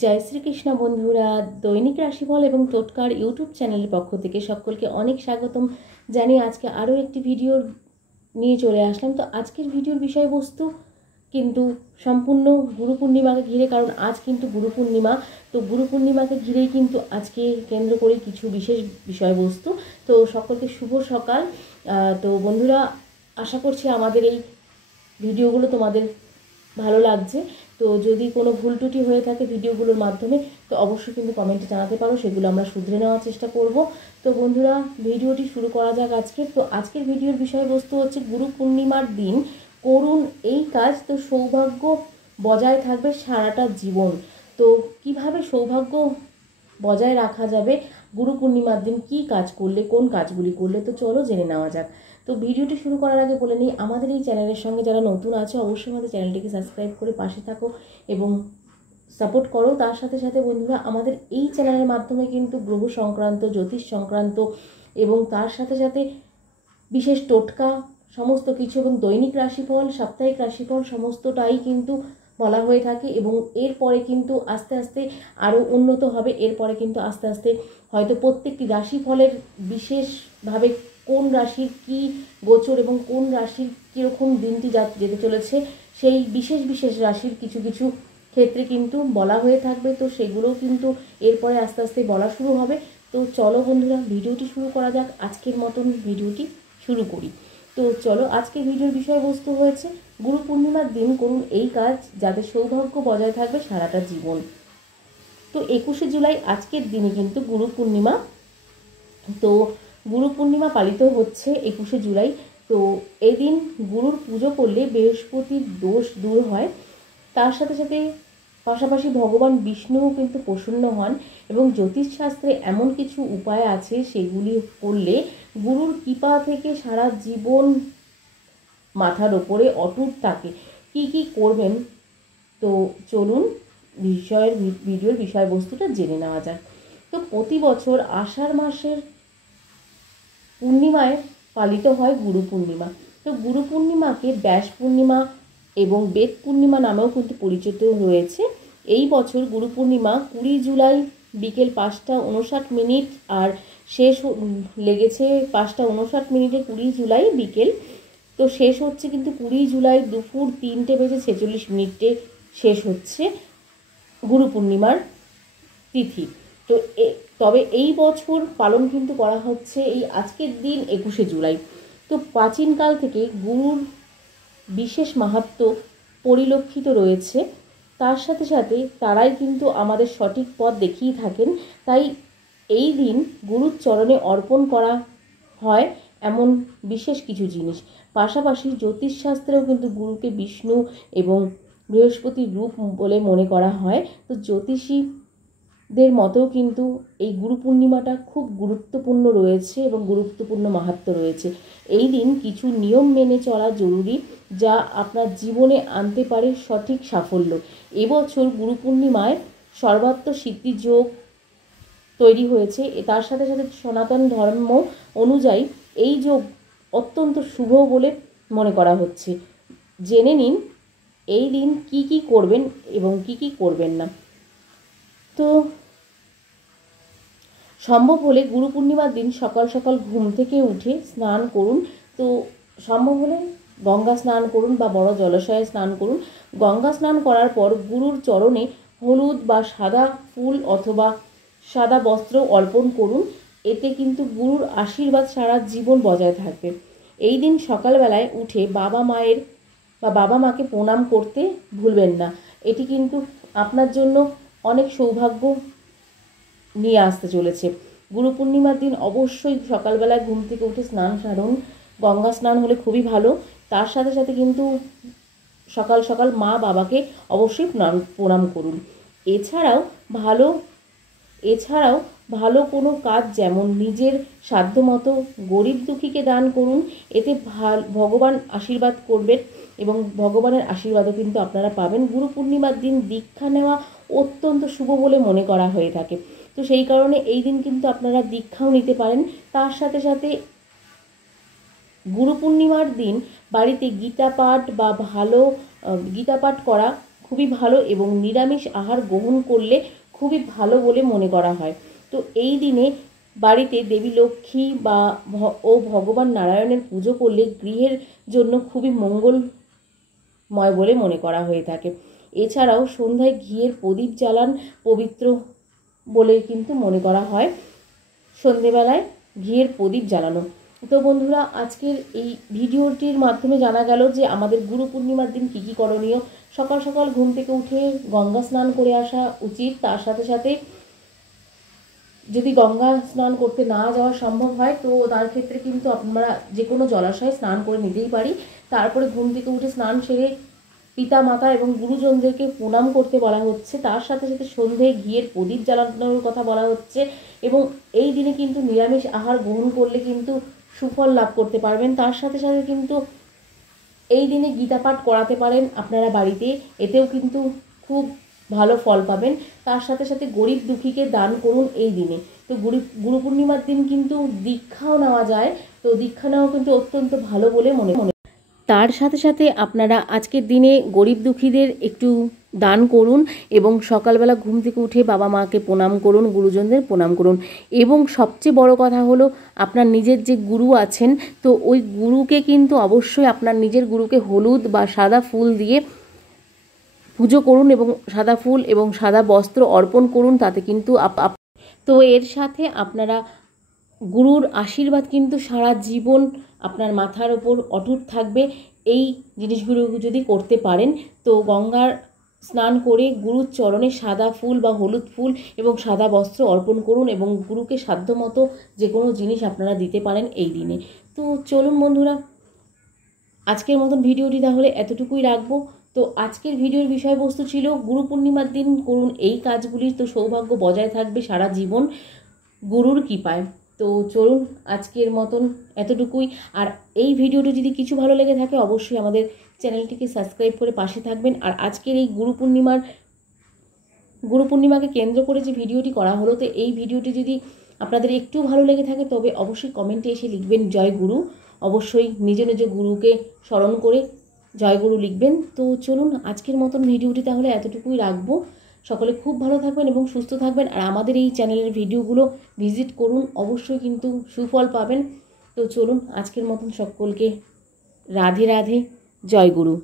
जय श्रीकृष्ण बंधुरा दैनिक राशिफल एवं टोटकार यूट्यूब चैनल पक्ष থেকে সকলকে অনেক স্বাগতম জানিয়ে আজকে আরও একটি ভিডিও নিয়ে চলে আসলাম। তো আজকের ভিডিওর বিষয়বস্তু কিন্তু সম্পূর্ণ গুরু পূর্ণিমাকে ঘিরে, কারণ আজ কিন্তু গুরু পূর্ণিমা। তো গুরু পূর্ণিমাকে ঘিরেই কিন্তু আজকে কেন্দ্র করে কিছু বিশেষ বিষয়বস্তু। তো সকলকে শুভ সকাল। তো বন্ধুরা, আশা করছি আমাদের এই ভিডিওগুলো তোমাদের ভালো লাগছে। তো যদি কোনো ভুল ত্রুটি হয়ে থাকে ভিডিওগুলোর মাধ্যমে তো অবশ্যই কিন্তু কমেন্টে জানাতে পারো, সেগুলো আমরা শুধরে নেওয়ার চেষ্টা করব। তো বন্ধুরা, ভিডিওটি শুরু করা যাক আজকে। তো আজকের ভিডিওর বিষয়বস্তু হচ্ছে গুরু পূর্ণিমার দিন করুন এই কাজ, তো সৌভাগ্য বজায় থাকবে সারাটা জীবন। তো কিভাবে সৌভাগ্য বজায় রাখা যাবে গুরু পূর্ণিমার দিন, কি কাজ করলে, কোন কাজগুলি করলে, তো চলো জেনে নেওয়া যাক। তো ভিডিওটি শুরু করার আগে বলে নিই, আমাদের এই চ্যানেলের সঙ্গে যারা নতুন আছে অবশ্যই আমাদের চ্যানেলটিকে সাবস্ক্রাইব করে পাশে থাকো এবং সাপোর্ট করো। তার সাথে সাথে বন্ধুরা, আমাদের এই চ্যানেলের মাধ্যমে কিন্তু গ্রহ সংক্রান্ত, জ্যোতিষ সংক্রান্ত এবং তার সাথে সাথে বিশেষ টোটকা সমস্ত কিছু এবং দৈনিক রাশিফল, সাপ্তাহিক রাশিফল সমস্তটাই কিন্তু বলা হয়ে থাকে। এবং এরপরে কিন্তু আস্তে আস্তে আরও উন্নত হবে। এরপরে কিন্তু আস্তে আস্তে হয়তো প্রত্যেকটি রাশিফলের বিশেষভাবে কোন রাশির কি গোচর এবং কোন রাশির কীরকম দিনটি যেতে চলেছে সেই বিশেষ বিশেষ রাশির কিছু কিছু ক্ষেত্রে কিন্তু বলা হয়ে থাকবে। তো সেগুলোও কিন্তু এরপরে আস্তে আস্তে বলা শুরু হবে। তো চলো বন্ধুরা, ভিডিওটি শুরু করা যাক। আজকের মতন ভিডিওটি শুরু করি। তো চলো, আজকের ভিডিওর বিষয়বস্তু হয়েছে গুরু পূর্ণিমার দিন করুন এই কাজ যাতে সৌভাগ্য বজায় থাকবে সারাটা জীবন। তো 21শে জুলাই আজকের দিনে কিন্তু গুরু পূর্ণিমা। তো গুরু পূর্ণিমা পালিত হচ্ছে 21শে জুলাই। তো এদিন গুরুর পুজো করলে বৃহস্পতির দোষ দূর হয়। তার সাথে সাথে পাশাপাশি ভগবান বিষ্ণুও কিন্তু প্রসন্ন হন এবং জ্যোতিষশাস্ত্রে এমন কিছু উপায় আছে সেগুলি করলে গুরুর কৃপা থেকে সারা জীবন মাথার ওপরে অটুট থাকে। কি কি করবেন, তো চলুন ভিডিওর বিষয়বস্তুটা জেনে নেওয়া যাক। তো প্রতি বছর আষাঢ় মাসের পূর্ণিমায় পালিত হয় গুরু পূর্ণিমা। তো গুরু পূর্ণিমাকে ব্যাস পূর্ণিমা এবং বেদ পূর্ণিমা নামেও কিন্তু পরিচিত রয়েছে। এই বছর গুরু পূর্ণিমা 20 জুলাই বিকেল 5:59 আর শেষ লেগেছে 5:59 20 জুলাই বিকেল। তো শেষ হচ্ছে কিন্তু 20 জুলাই দুপুর 3:46 শেষ হচ্ছে গুরু পূর্ণিমার তিথি। তো তবে এই বছর পালন কিন্তু করা হচ্ছে এই আজকের দিন 21শে জুলাই। তো প্রাচীনকাল থেকে গুরুর বিশেষ মাহাত্ম্য পরিলক্ষিত রয়েছে। তার সাথে সাথে তারাই কিন্তু আমাদের সঠিক পথ দেখিয়ে থাকেন। তাই এই দিন গুরুর চরণে অর্পণ করা হয় এমন বিশেষ কিছু জিনিস। পাশাপাশি জ্যোতিষশাস্ত্রেও কিন্তু গুরুকে বিষ্ণু এবং বৃহস্পতির রূপ বলে মনে করা হয়। তো জ্যোতিষীদের মতেও কিন্তু এই গুরু পূর্ণিমাটা খুব গুরুত্বপূর্ণ রয়েছে এবং গুরুত্বপূর্ণ মাহাত্ম্য রয়েছে। এই দিন কিছু নিয়ম মেনে চলা জরুরি, যা আপনার জীবনে আনতে পারে সঠিক সাফল্য। এবছর গুরু পূর্ণিমায় সর্বাত্ম সিদ্ধি যোগ তৈরি হয়েছে। তার সাথে সাথে সনাতন ধর্ম অনুযায়ী এই যোগ অত্যন্ত শুভ বলে মনে করা হচ্ছে। জেনে নিন এই দিন কি কি করবেন এবং কি কি করবেন না। তো সম্ভব হলে গুরু পূর্ণিমার দিন সকাল সকাল ঘুম থেকে উঠে স্নান করুন। তো সম্ভব হলে গঙ্গা স্নান করুন বা বড় জলাশয়ে স্নান করুন। গঙ্গা স্নান করার পর গুরুর চরণে হলুদ বা সাদা ফুল অথবা সাদা বস্ত্র অর্পণ করুন। এতে কিন্তু গুরুর আশীর্বাদ সারা জীবন বজায় থাকবে। এই দিন সকালবেলায় উঠে বাবা মাকে প্রণাম করতে ভুলবেন না। এটি কিন্তু আপনার জন্য অনেক সৌভাগ্য নিয়ে আসতে চলেছে। গুরু পূর্ণিমার দিন অবশ্যই সকালবেলায় ঘুম থেকে উঠে স্নান সারুন। গঙ্গা স্নান হলে খুবই ভালো। তার সাথে সাথে কিন্তু সকাল সকাল মা বাবাকে অবশ্যই প্রণাম করুন। এছাড়াও ভালো কোনো কাজ, যেমন নিজের সাধ্যমতো গরিব দুঃখীকে দান করুন। এতে ভগবান আশীর্বাদ করবেন এবং ভগবানের আশীর্বাদও কিন্তু আপনারা পাবেন। গুরু পূর্ণিমার দিন দীক্ষা নেওয়া অত্যন্ত শুভ বলে মনে করা হয়ে থাকে। তো সেই কারণে এই দিন কিন্তু আপনারা দীক্ষাও নিতে পারেন। তার সাথে সাথে গুরু পূর্ণিমার দিন বাড়িতে গীতা পাঠ করা খুবই ভালো এবং নিরামিষ আহার গ্রহণ করলে খুবই ভালো বলে মনে করা হয়। তো এই দিনে বাড়িতে দেবী লক্ষ্মী ও ভগবান নারায়ণের পুজো করলে গৃহের জন্য খুবই মঙ্গলময় বলে মনে করা হয়ে থাকে। এছাড়াও সন্ধ্যায় ঘিয়ের প্রদীপ জ্বালান পবিত্র বলে কিন্তু মনে করা হয়, সন্ধেবেলায় ঘিয়ের প্রদীপ জ্বালানো। তো বন্ধুরা, আজকের এই ভিডিওটির মাধ্যমে জানা গেল যে আমাদের গুরু পূর্ণিমার দিন কী কী করণীয়। সকাল সকাল ঘুম থেকে উঠে গঙ্গা স্নান করে আসা উচিত। তার সাথে সাথে যদি গঙ্গা স্নান করতে না যাওয়া সম্ভব হয় তো তার ক্ষেত্রে কিন্তু আমরা যে কোনো জলাশয়ে স্নান করে নিতেই পারি। তারপরে ঘুম থেকে উঠে স্নান সেরে পিতা মাতা এবং গুরুজনদেরকে প্রণাম করতে বলা হচ্ছে। তার সাথে সাথে সন্ধ্যায় ঘিয়ের প্রদীপ জ্বালানোর কথা বলা হচ্ছে এবং এই দিনে কিন্তু নিরামিষ আহার গ্রহণ করলে কিন্তু সুফল লাভ করতে পারবেন। তার সাথে সাথে কিন্তু এই দিনে গীতা পাঠ করাতে পারেন আপনারা বাড়িতে, এতেও কিন্তু খুব ভালো ফল পাবেন। তার সাথে সাথে গরিব দুঃখীকে দান করুন এই দিনে। তো গুরু পূর্ণিমার দিন কিন্তু দীক্ষাও নেওয়া যায়, তো দীক্ষা নেওয়া কিন্তু অত্যন্ত ভালো বলে মনে। তার সাথে সাথে আপনারা আজকের দিনে গরিব দুঃখীদের একটু দান করুন এবং সকালবেলা ঘুম থেকে উঠে বাবা মাকে প্রণাম করুন, গুরুজনদের প্রণাম করুন। এবং সবচেয়ে বড় কথা হলো আপনার নিজের যে গুরু আছেন তো ওই গুরুকে কিন্তু অবশ্যই আপনার নিজের গুরুকে হলুদ বা সাদা ফুল দিয়ে পুজো করুন এবং সাদা ফুল এবং সাদা বস্ত্র অর্পণ করুন। তাতে কিন্তু তো এর সাথে আপনারা গুরুর আশীর্বাদ কিন্তু সারা জীবন আপনার মাথার ওপর অটুট থাকবে। এই জিনিসগুলো যদি করতে পারেন তো গঙ্গার স্নান করে গুরুর চরণে সাদা ফুল বা হলুদ ফুল এবং সাদা বস্ত্র অর্পণ করুন এবং গুরুকে সাধ্যমতো যে কোনো জিনিস আপনারা দিতে পারেন এই দিনে। তো চলুন বন্ধুরা, আজকের মতন ভিডিওটি তাহলে এতটুকুই রাখবো। তো আজকের ভিডিওর বিষয়বস্তু ছিল গুরু পূর্ণিমার দিন করুন এই কাজগুলি, তো সৌভাগ্য বজায় থাকবে সারা জীবন গুরুর কৃপায়। তো চলুন আজকের মতন এতটুকুই। আর এই ভিডিওটি যদি কিছু ভালো লেগে থাকে অবশ্যই আমাদের চ্যানেলটিকে সাবস্ক্রাইব করে পাশে থাকবেন। আর আজকের এই গুরু পূর্ণিমাকে কেন্দ্র করে যে ভিডিওটি করা হলো, তো এই ভিডিওটি যদি আপনাদের একটু ভালো লেগে থাকে তবে অবশ্যই কমেন্টে এসে লিখবেন জয় গুরু। অবশ্যই নিজ নিজ গুরুকে স্মরণ করে জয় গুরু লিখবেন। তো চলুন আজকের মতন ভিডিওটি তাহলে এতটুকুই রাখবো। সকলে খুব ভালো থাকবেন এবং সুস্থ থাকবেন। আর আমাদের এই চ্যানেলের ভিডিওগুলো ভিজিট করুন, অবশ্যই কিন্তু সুফল পাবেন। তো চলুন আজকের মতন সকলকে রাধে রাধে, জয় গুরু।